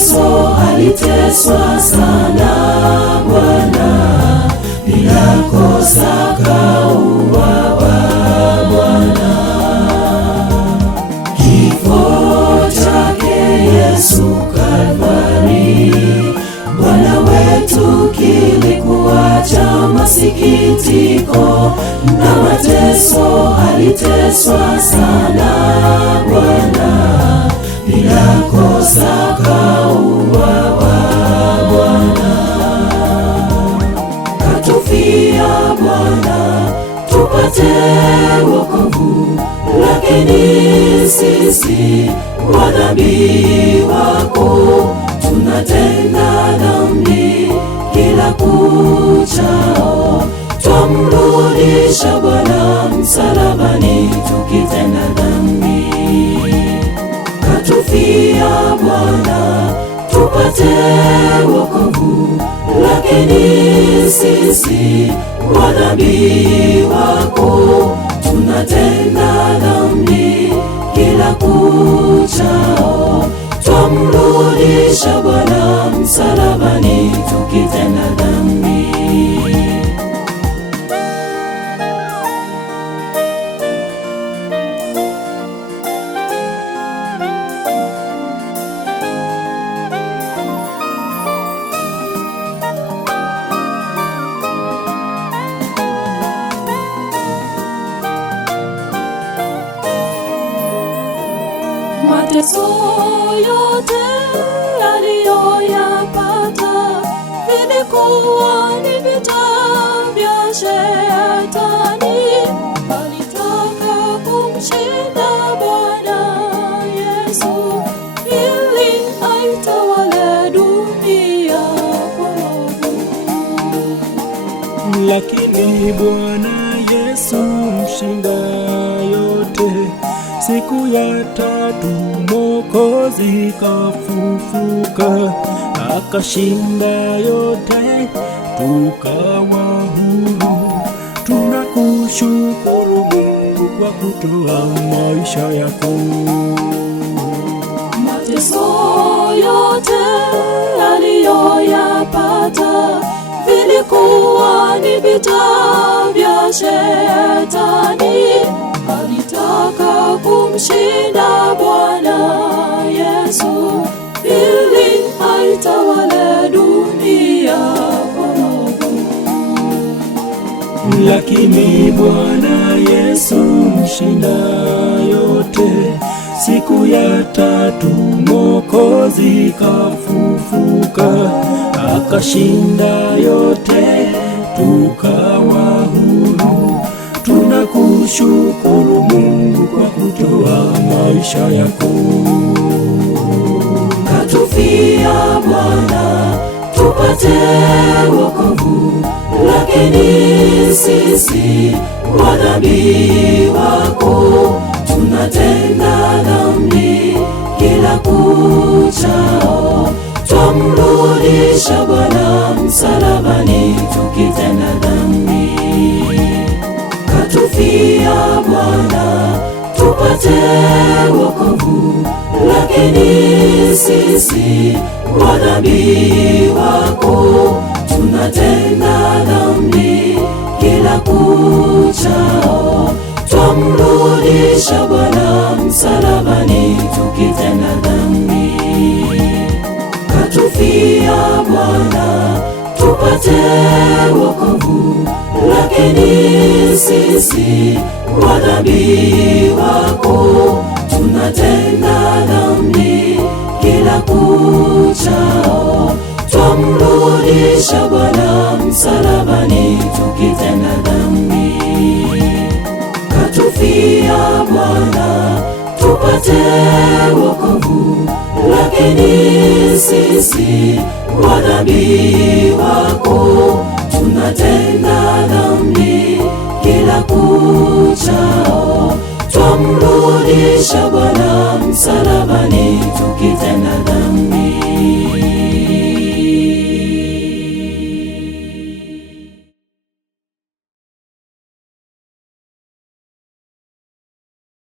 mateso aliteswa sana Bwana, bila kosa kauawa Bwana. Kifo chake Yesu Kalvari, Bwana wetu, kilikuwa cha masikitiko, na mateso aliteswa sana Bwana, bila kosa kauawa Bwana. Katufia Bwana tupate wokovu, lakini sisi wadhambi wako tunatenda dhambi kila kuchao. Twamrudisha Bwana msalabani tukitenda dhambi. Katufia Bwana tupate wokovu, lakini sisi wadhambi wako tunatenda dhambi kila kuchao. Twamrudisha Bwana msalabani tukitenda dhambi. Mateso yote aliyoyapata vilikuwa ni vita vya Shetani. Alitaka kumshinda Bwana Yesu ili aitawale dunia kwa roho. Lakini Bwana Yesu mshinda yote, siku ya tatu Mwokozi kafufuka, akashinda yote, tukawa huru. Tunakushukuru Mungu kwa kutoa maisha yako. Mateso yote aliyoyapata vilikuwa ni vita vya Shetani. Alitaka kumshinda Bwana Yesu ili aitawale dunia kwa roho. Lakini Bwana Yesu mshinda yote, siku ya tatu Mwokozi kafufuka, akashinda yote, tukawa huru. Tunakushukuru Mungu kwa kutoa maisha yako. Katufia Bwana tupate wokovu, lakini sisi wadhambi wako tunatenda dhambi kila kuchao. Twamrudisha Bwana msalabani tukitenda dhambi. Katufia Bwana tupate wokovu, lakini sisi wadhambi wako tunatenda dhambi kila kuchao. Twamrudisha Bwana msalabani tukitenda dhambi. Katufia Bwana tupate wokovu, lakini sisi wadhambi wako tunatenda dhambi kila kuchao. Twamrudisha Bwana msalabani tukitenda dhambi. Katufia Bwana tupate wokovu, lakini sisi wadhambi wako tunatenda dhambi kila kuchao. Twamrudisha Bwana msalabani